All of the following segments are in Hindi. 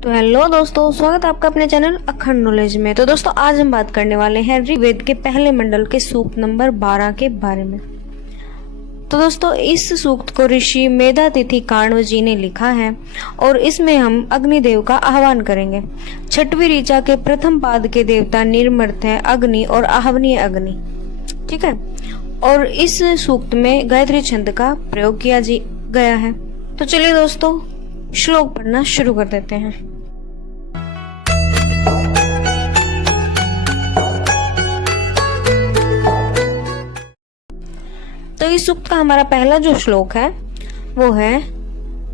तो हेलो दोस्तों, स्वागत है आपका अपने चैनल अखंड नॉलेज में। तो दोस्तों आज हम बात करने वाले हैं ऋग्वेद के पहले मंडल के सूक्त नंबर 12 के बारे में। तो दोस्तों इस सूक्त को ऋषि मेधातिथि काण्व जी ने लिखा है और इसमें हम अग्निदेव का आह्वान करेंगे। छठवीं ऋचा के प्रथम पाद के देवता निर्मर्थ है अग्नि और आहवनीय अग्नि, ठीक है। और इस सूक्त में गायत्री छंद का प्रयोग किया गया है। तो चलिए दोस्तों श्लोक पढ़ना शुरू कर देते हैं। तो इस सूक्त का हमारा पहला जो श्लोक है वो है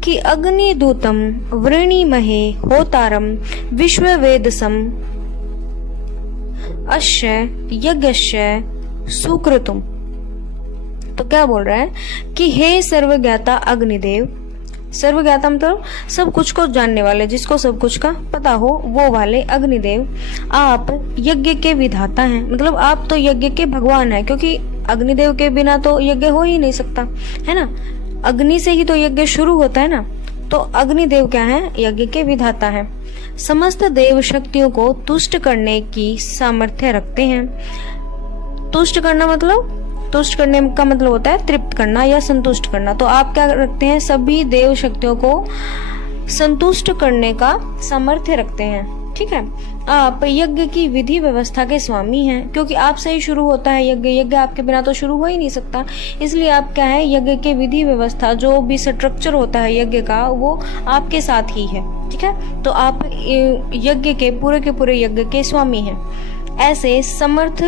कि अग्निदूतम वृणीमहे होतारम विश्ववेदसम अश्य यज्ञस्य सुकृतुम। तो क्या बोल रहा है कि हे सर्वज्ञाता अग्निदेव, सर्वज्ञाता मतलब सब कुछ को जानने वाले, जिसको सब कुछ का पता हो वो वाले अग्निदेव, आप यज्ञ के विधाता हैं। मतलब आप तो यज्ञ के भगवान हैं, क्योंकि अग्निदेव के बिना तो यज्ञ हो ही नहीं सकता, है ना। अग्नि से ही तो यज्ञ शुरू होता है ना। तो अग्निदेव क्या है? यज्ञ के विधाता हैं। समस्त देव शक्तियों को तुष्ट करने की सामर्थ्य रखते हैं। तुष्ट करना मतलब, तुष्ट करने का मतलब होता है तृप्त करना या संतुष्ट करना। तो आप क्या रखते हैं? सभी देव शक्तियों को संतुष्ट करने का सामर्थ्य रखते हैं, ठीक है। आप यज्ञ की विधि व्यवस्था के स्वामी हैं, क्योंकि आप से ही शुरू होता है यज्ञ। यज्ञ आपके बिना तो शुरू हो ही नहीं सकता, इसलिए आप क्या है, यज्ञ के विधि व्यवस्था जो भी स्ट्रक्चर होता है यज्ञ का वो आपके साथ ही है, ठीक है। तो आप यज्ञ के पूरे यज्ञ के स्वामी हैं। ऐसे समर्थ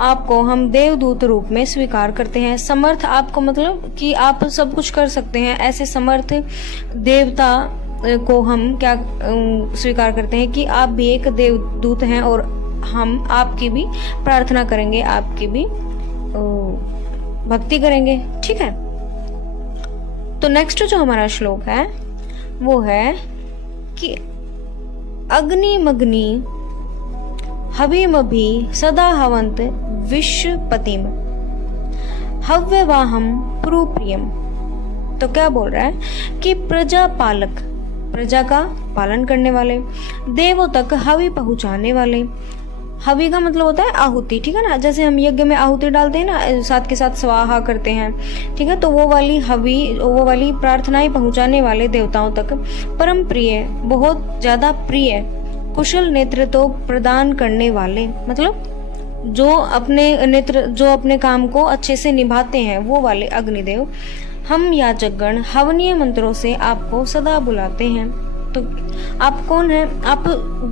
आपको हम देवदूत रूप में स्वीकार करते हैं। समर्थ आपको मतलब कि आप सब कुछ कर सकते हैं। ऐसे समर्थ देवता को हम क्या स्वीकार करते हैं कि आप भी एक देवदूत हैं और हम आपकी भी प्रार्थना करेंगे, आपकी भी भक्ति करेंगे, ठीक है। तो नेक्स्ट जो हमारा श्लोक है वो है कि अग्निमग्नि हविमभि सदा हवंत विश्वपतिम हव्यवाहम पुरुप्रियम। तो क्या बोल रहा है कि प्रजा पालक, प्रजा का पालन करने वाले, देवों तक हवि पहुंचाने वाले। हवि का मतलब होता है आहुति, ठीक है ना। जैसे हम यज्ञ में आहुति डालते हैं ना, साथ के साथ स्वाहा करते हैं, ठीक है। तो वो वाली हवि, वो वाली प्रार्थनाएं पहुंचाने वाले देवताओं तक परम प्रिय, बहुत ज्यादा प्रिय, कुशल नेतृत्व प्रदान करने वाले, मतलब जो अपने काम को अच्छे से निभाते हैं वो वाले अग्निदेव, हम याजकगण हवनीय मंत्रों से आपको सदा बुलाते हैं। तो आप कौन हैं? आप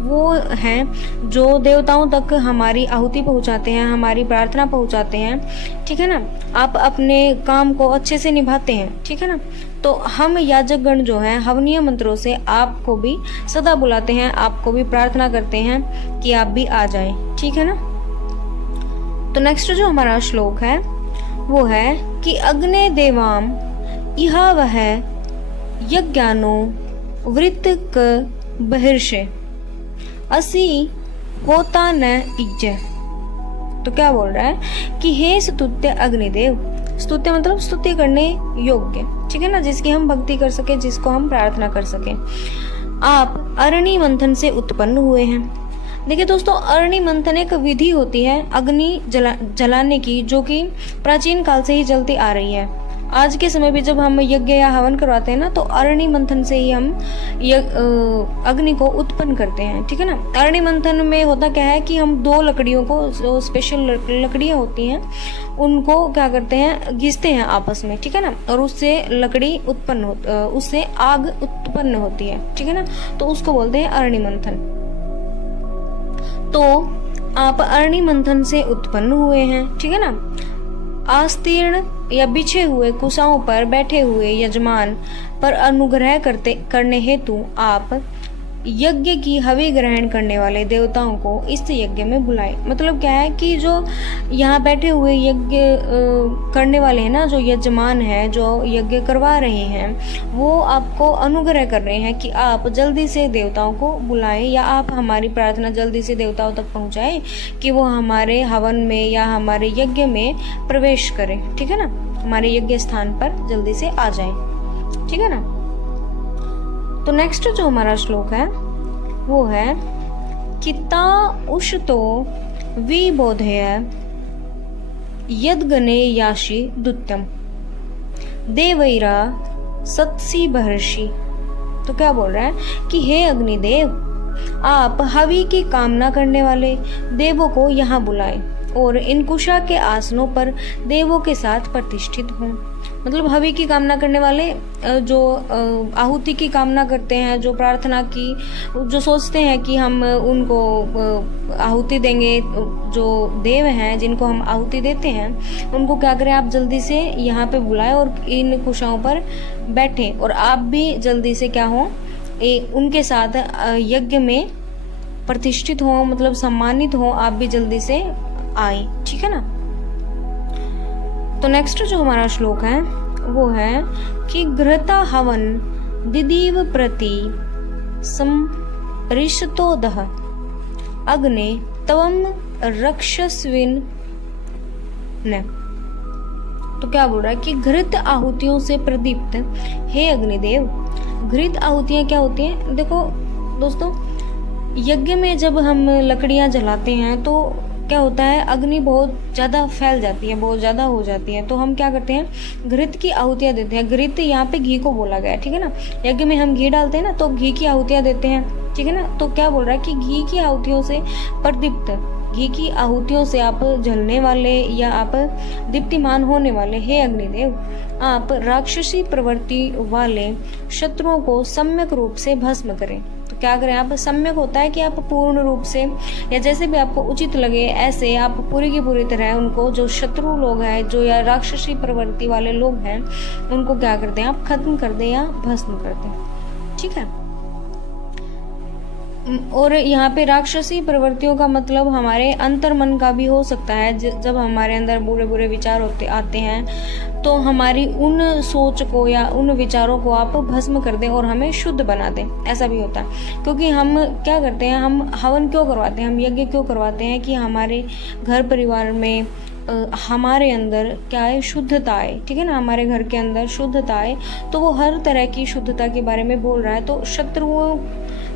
वो हैं जो देवताओं तक हमारी आहुति पहुंचाते हैं, हमारी प्रार्थना पहुंचाते हैं, ठीक है ना। आप अपने काम को अच्छे से निभाते हैं, ठीक है ना। तो हम याजकगण जो हैं हवनीय मंत्रों से आपको भी सदा बुलाते हैं, आपको भी प्रार्थना करते हैं कि आप भी आ जाएं, ठीक है ना। तो नेक्स्ट जो हमारा श्लोक है वो है कि अग्ने देवाम इहा वह यज्ञानो वृत्त बहिर्षे असी होता न इज्जय। तो क्या बोल रहा है कि हे स्तुत्य अग्निदेव, स्तुत्य मतलब स्तुति करने योग्य, ठीक है ना, जिसकी हम भक्ति कर सके, जिसको हम प्रार्थना कर सके। आप अरणि मंथन से उत्पन्न हुए हैं। देखिए दोस्तों, अरणि मंथन एक विधि होती है अग्नि जलाने की, जो कि प्राचीन काल से ही जलती आ रही है। आज के समय भी जब हम यज्ञ या हवन करवाते हैं ना, तो अरणि मंथन से ही हम अग्नि को उत्पन्न करते हैं, ठीक है ना। अरणि मंथन में होता क्या है कि हम दो लकड़ियों को, जो स्पेशल लकड़ियां होती हैं, उनको क्या करते हैं, घिसते हैं आपस में, ठीक है ना। और उससे लकड़ी उससे आग उत्पन्न होती है, ठीक है ना। तो उसको बोलते हैं अरणि मंथन। तो आप अरणि मंथन से उत्पन्न हुए हैं, ठीक है ना। आस्तीर्ण या बिछे हुए कुशाओं पर बैठे हुए यजमान पर अनुग्रह करने हेतु आप यज्ञ की हवि ग्रहण करने वाले देवताओं को इस यज्ञ में बुलाए। मतलब क्या है कि जो यहाँ बैठे हुए यज्ञ करने वाले हैं ना, जो यजमान हैं, जो यज्ञ करवा रहे हैं, वो आपको अनुग्रह कर रहे हैं कि आप जल्दी से देवताओं को बुलाएं, या आप हमारी प्रार्थना जल्दी से देवताओं तक पहुँचाएं कि वो हमारे हवन में या हमारे यज्ञ में प्रवेश करें, ठीक है ना, हमारे यज्ञ स्थान पर जल्दी से आ जाएं, ठीक है ना। तो नेक्स्ट जो हमारा श्लोक है वो है किता उषतो विबोधय यद्गणे याशी दुत्यम देवैरा सत्सी बहर्षि। तो क्या बोल रहा है कि हे अग्निदेव, आप हवि की कामना करने वाले देवों को यहाँ बुलाएं और इन कुशा के आसनों पर देवों के साथ प्रतिष्ठित हों। मतलब हवि की कामना करने वाले जो आहुति की कामना करते हैं, जो प्रार्थना की, जो सोचते हैं कि हम उनको आहुति देंगे, जो देव हैं जिनको हम आहुति देते हैं, उनको क्या करें, आप जल्दी से यहाँ पे बुलाएं और इन कुशाओं पर बैठें और आप भी जल्दी से क्या हो, उनके साथ यज्ञ में प्रतिष्ठित हो, मतलब सम्मानित हो, आप भी जल्दी से आए। ठीक है ना। तो नेक्स्ट जो हमारा श्लोक है वो है कि घृता हवन दिदीव प्रति समरिषतो दह अग्ने तवम रक्षस्विन ने। तो क्या बोल रहा है कि घृत आहुतियों से प्रदीप्त हे अग्निदेव। घृत आहुतियां क्या होती हैं? देखो दोस्तों, यज्ञ में जब हम लकड़ियां जलाते हैं तो क्या होता है, अग्नि बहुत ज़्यादा फैल जाती है, बहुत ज़्यादा हो जाती है, तो हम क्या करते हैं, घृत की आहुतियाँ देते हैं। घृत यहाँ पे घी को बोला गया है, ठीक है ना। यज्ञ में हम घी डालते हैं ना, तो घी की आहुतियाँ देते हैं, ठीक है ना। तो क्या बोल रहा है कि घी की आहुतियों से प्रदीप्त, घी की आहुतियों से आप जलने वाले या आप दीप्तिमान होने वाले हे अग्निदेव, आप राक्षसी प्रवृत्ति वाले शत्रुओं को सम्यक रूप से भस्म करें। तो क्या करें आप, सम्यक होता है कि आप पूर्ण रूप से या जैसे भी आपको उचित लगे ऐसे आप पूरी की पूरी तरह उनको, जो शत्रु लोग हैं, जो या राक्षसी प्रवृत्ति वाले लोग हैं, उनको क्या करते हैं आप, खत्म कर दें या भस्म कर दें। ठीक है। और यहाँ पे राक्षसी प्रवृत्तियों का मतलब हमारे अंतर्मन का भी हो सकता है। जब हमारे अंदर बुरे बुरे विचार आते हैं तो हमारी उन सोच को या उन विचारों को आप भस्म कर दें और हमें शुद्ध बना दें, ऐसा भी होता है। क्योंकि हम क्या करते हैं, हम हवन क्यों करवाते हैं, हम यज्ञ क्यों करवाते हैं कि हमारे घर परिवार में हमारे अंदर क्या है, शुद्धता है, ठीक है ना। हमारे घर के अंदर शुद्धता है, तो वो हर तरह की शुद्धता के बारे में बोल रहा है। तो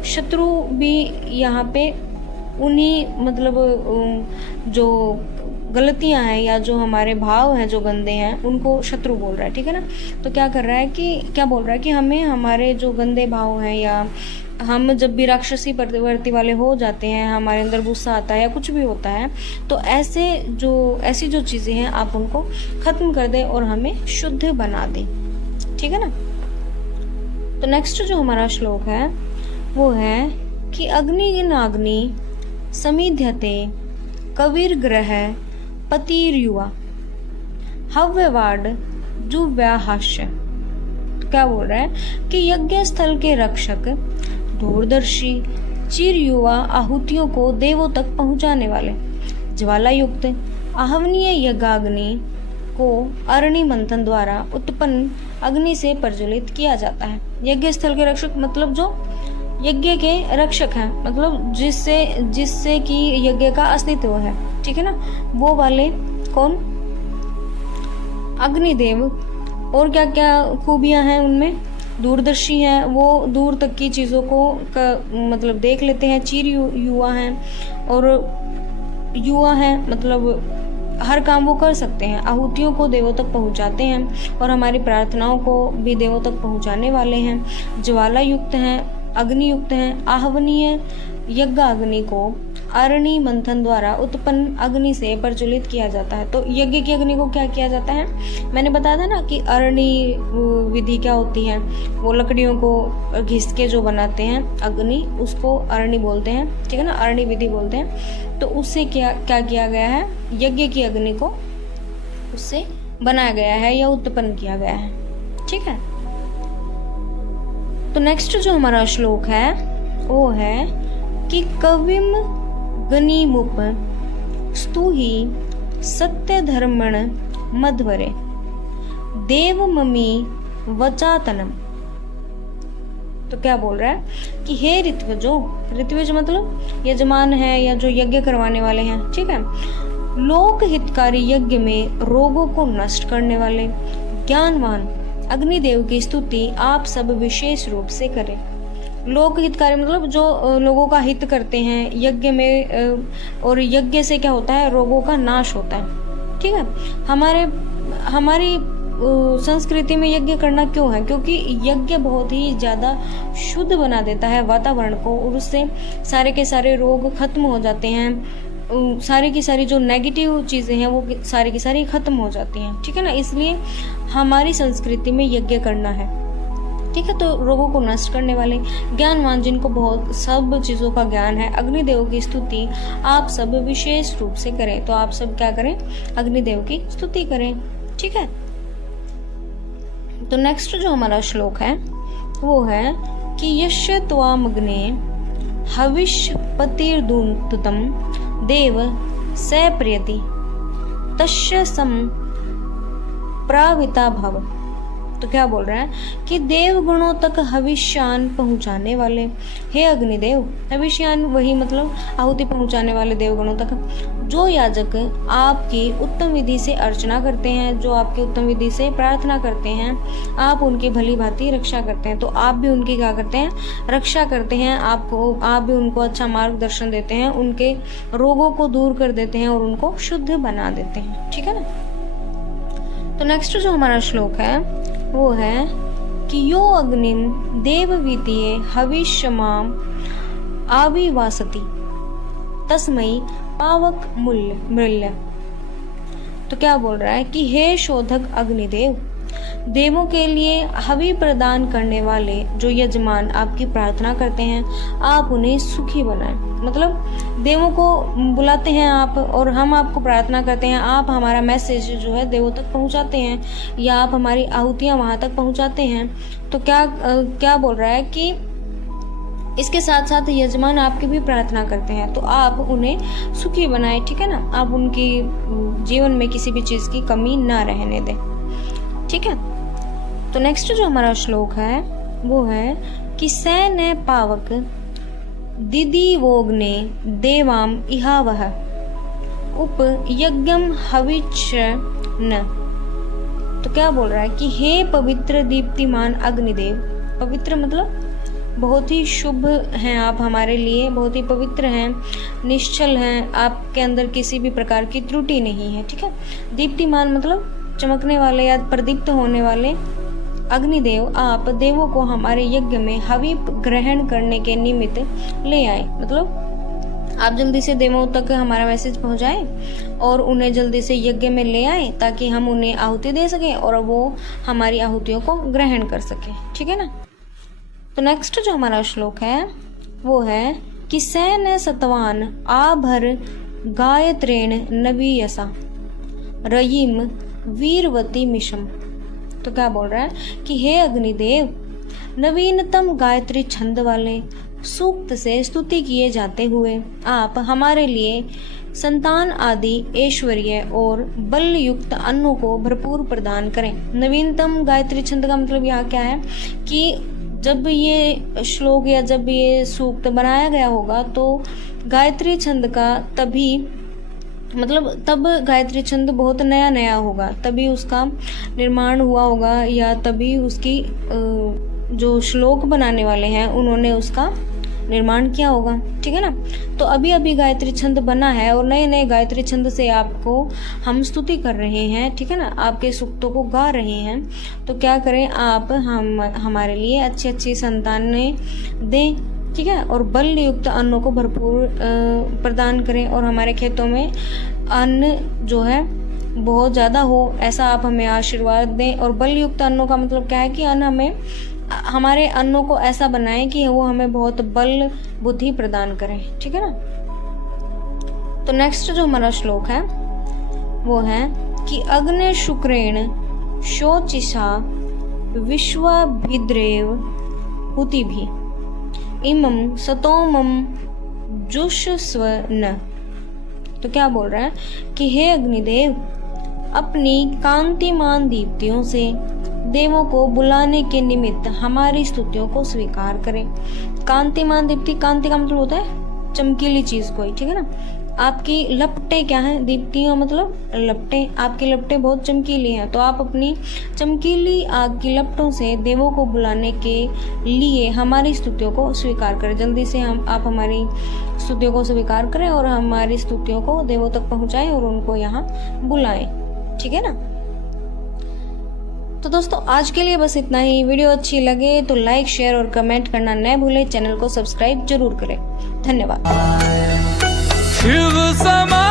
शत्रु भी यहाँ पे उन्हीं, मतलब जो गलतियां हैं या जो हमारे भाव हैं जो गंदे हैं, उनको शत्रु बोल रहा है, ठीक है ना। तो क्या कर रहा है कि क्या बोल रहा है कि हमें हमारे जो गंदे भाव हैं, या हम जब भी राक्षसी प्रवृत्ति वाले हो जाते हैं, हमारे अंदर गुस्सा आता है या कुछ भी होता है, तो ऐसी जो चीज़ें हैं आप उनको खत्म कर दें और हमें शुद्ध बना दें, ठीक है ना। तो नेक्स्ट जो हमारा श्लोक है वो है कि अग्निनाग्नि समिध्यते कविर्ग्रह पतिर्युवा हव्यवाड जुव्याहास्य। तो क्या बोल रहा है कि यज्ञ स्थल के रक्षक, दूरदर्शी, चिर युवा आहुतियों को देवों तक पहुंचाने वाले, ज्वाला युक्त आहवनीय यज्ञाग्नि को अरणि मंथन द्वारा उत्पन्न अग्नि से प्रज्वलित किया जाता है। यज्ञ स्थल के रक्षक मतलब जो यज्ञ के रक्षक हैं, मतलब जिससे कि यज्ञ का अस्तित्व है, ठीक है ना, वो वाले कौन, अग्निदेव। और क्या क्या खूबियां हैं उनमें, दूरदर्शी हैं, वो दूर तक की चीज़ों को मतलब देख लेते हैं। चिर युवा हैं, और युवा हैं मतलब हर काम वो कर सकते हैं, आहुतियों को देवों तक पहुंचाते हैं और हमारी प्रार्थनाओं को भी देवों तक पहुंचाने वाले हैं। ज्वाला युक्त हैं, अग्नि युक्त हैं, आहवनीय यज्ञाग्नि को अरणि मंथन द्वारा उत्पन्न अग्नि से प्रज्वलित किया जाता है। तो यज्ञ की अग्नि को क्या किया जाता है, मैंने बताया था ना कि अरणि विधि क्या होती है, वो लकड़ियों को घिस के जो बनाते हैं अग्नि, उसको अरणि बोलते हैं, ठीक है ना, अरणि विधि बोलते हैं। तो उससे क्या किया गया है, यज्ञ की अग्नि को उससे बनाया गया है या उत्पन्न किया गया है, ठीक है। तो नेक्स्ट जो हमारा श्लोक है वो है कि कविम गनिमुप स्तुहि सत्य धर्मण मध्वरे देव ममी वचातनम। तो क्या बोल रहा है कि हे ऋत्विज मतलब यजमान है या जो यज्ञ करवाने वाले हैं, ठीक है, लोक हितकारी यज्ञ में रोगों को नष्ट करने वाले ज्ञानवान अग्निदेव की स्तुति आप सब विशेष रूप से करें। लोक हितकारी मतलब जो लोगों का हित करते हैं यज्ञ में, और यज्ञ से क्या होता है, रोगों का नाश होता है। ठीक है, हमारी संस्कृति में यज्ञ करना क्यों है, क्योंकि यज्ञ बहुत ही ज़्यादा शुद्ध बना देता है वातावरण को, और उससे सारे के सारे रोग खत्म हो जाते हैं। सारी की सारी जो नेगेटिव चीज़ें हैं वो सारी की सारी खत्म हो जाती हैं। ठीक है ना, इसलिए हमारी संस्कृति में यज्ञ करना है। ठीक है, तो रोगों को नष्ट करने वाले ज्ञानवान जिनको बहुत सब चीज़ों का ज्ञान है, अग्निदेव की स्तुति आप सब विशेष रूप से करें। तो आप सब क्या करें, अग्निदेव की स्तुति करें। ठीक है, तो नेक्स्ट जो हमारा श्लोक है वो है कि यश त्वामग्ने हविष्पतिर्दूतम देव स प्रियति तस्य सम प्राविता भव। तो क्या बोल रहा है कि देव गुणों तक हविष्यान पहुंचाने वाले, हे अग्निदेव, हविष्यान वही मतलब आहुति पहुंचाने वाले देव गुणों तक, जो याजक आपकी उत्तम विधि से अर्चना करते हैं, जो आपकी उत्तम विधि से प्रार्थना करते हैं, आप उनकी भली भांति रक्षा करते हैं। तो आप भी उनकी क्या करते हैं, रक्षा करते हैं। आप भी उनको अच्छा मार्गदर्शन देते हैं, उनके रोगों को दूर कर देते हैं और उनको शुद्ध बना देते हैं। ठीक है ना, तो नेक्स्ट जो हमारा श्लोक है वो है कि यो अग्निम देववीतीये हविष्यमाम आविवासति तस्मै पावक मृल्य। तो क्या बोल रहा है कि हे शोधक अग्निदेव, देवों के लिए हवि प्रदान करने वाले जो यजमान आपकी प्रार्थना करते हैं, आप उन्हें सुखी बनाएं। मतलब देवों को बुलाते हैं आप, और हम आपको प्रार्थना करते हैं, आप हमारा मैसेज जो है देवों तक पहुंचाते हैं, या आप हमारी आहुतियां वहां तक पहुंचाते हैं। तो क्या बोल रहा है कि इसके साथ साथ यजमान आपकी भी प्रार्थना करते हैं, तो आप उन्हें सुखी बनाएं। ठीक है ना, आप उनकी जीवन में किसी भी चीज़ की कमी ना रहने दें। ठीक है, तो नेक्स्ट जो हमारा श्लोक है वो है कि सैन्य पावक दिदिवोग्ने देवाम इहावह उप यज्ञम हविष्यन्। तो क्या बोल रहा है कि हे पवित्र दीप्तिमान अग्निदेव, पवित्र मतलब बहुत ही शुभ हैं आप हमारे लिए, बहुत ही पवित्र हैं, निश्चल हैं, आपके अंदर किसी भी प्रकार की त्रुटि नहीं है। ठीक है, दीप्तिमान मतलब चमकने वाले या प्रदीप्त होने वाले अग्निदेव, आप देवों को हमारे यज्ञ में हवि ग्रहण करने के निमित्त ले आए। मतलब आप जल्दी से देवों तक हमारा मैसेज पहुंचाएं और उन्हें जल्दी से यज्ञ में ले आए, ताकि हम उन्हें आहुति दे सकें और वो हमारी आहुतियों को ग्रहण कर सकें। ठीक है ना, तो नेक्स्ट जो हमारा श्लोक है वो है कि सैन्य सतवान आभर गायत्रेण नवीयसा रयिम वीरवती मिशम। तो क्या बोल रहा है कि हे अग्निदेव, नवीनतम गायत्री छंद वाले सूक्त से स्तुति किए जाते हुए आप हमारे लिए संतान आदि ऐश्वर्य और बल युक्त अन्नों को भरपूर प्रदान करें। नवीनतम गायत्री छंद का मतलब यहाँ क्या है कि जब ये श्लोक या जब ये सूक्त बनाया गया होगा तो गायत्री छंद का तब गायत्री छंद बहुत नया नया होगा, तभी उसका निर्माण हुआ होगा, या तभी उसकी जो श्लोक बनाने वाले हैं उन्होंने उसका निर्माण किया होगा। ठीक है ना, तो अभी अभी गायत्री छंद बना है और नए नए गायत्री छंद से आपको हम स्तुति कर रहे हैं। ठीक है ना, आपके सूक्तों को गा रहे हैं। तो क्या करें, आप हमारे लिए अच्छी अच्छी संतानें दें। ठीक है, और बल युक्त अन्नों को भरपूर प्रदान करें, और हमारे खेतों में अन्न जो है बहुत ज़्यादा हो, ऐसा आप हमें आशीर्वाद दें। और बल युक्त अन्नों का मतलब क्या है कि हमारे अन्नों को ऐसा बनाएं कि वो हमें बहुत बल बुद्धि प्रदान करें। ठीक है ना, तो नेक्स्ट जो हमारा श्लोक है वो है कि अग्नि शुक्रेण शोचिषा विश्वाभिद्रेव हुतिभि इमं सतोमं जुषस्व न। तो क्या बोल रहा है कि हे अग्निदेव, अपनी कांतिमान दीप्तियों से देवों को बुलाने के निमित्त हमारी स्तुतियों को स्वीकार करें। कांतिमान दीप्ति, कांति का मतलब होता है चमकीली चीज कोई। ठीक है ना, आपकी लपटें क्या हैं? दीप्ति का मतलब लपटें। आपकी लपटें बहुत चमकीली हैं, तो आप अपनी चमकीली आग की लपटों से देवों को बुलाने के लिए हमारी स्तुतियों को स्वीकार करें। जल्दी से आप हमारी स्तुतियों को स्वीकार करें और हमारी स्तुतियों को देवों तक पहुंचाएं और उनको यहाँ बुलाएं। ठीक है ना? तो दोस्तों आज के लिए बस इतना ही। वीडियो अच्छी लगे तो लाइक, शेयर और कमेंट करना न भूलें। चैनल को सब्सक्राइब जरूर करें। धन्यवाद। शिव समा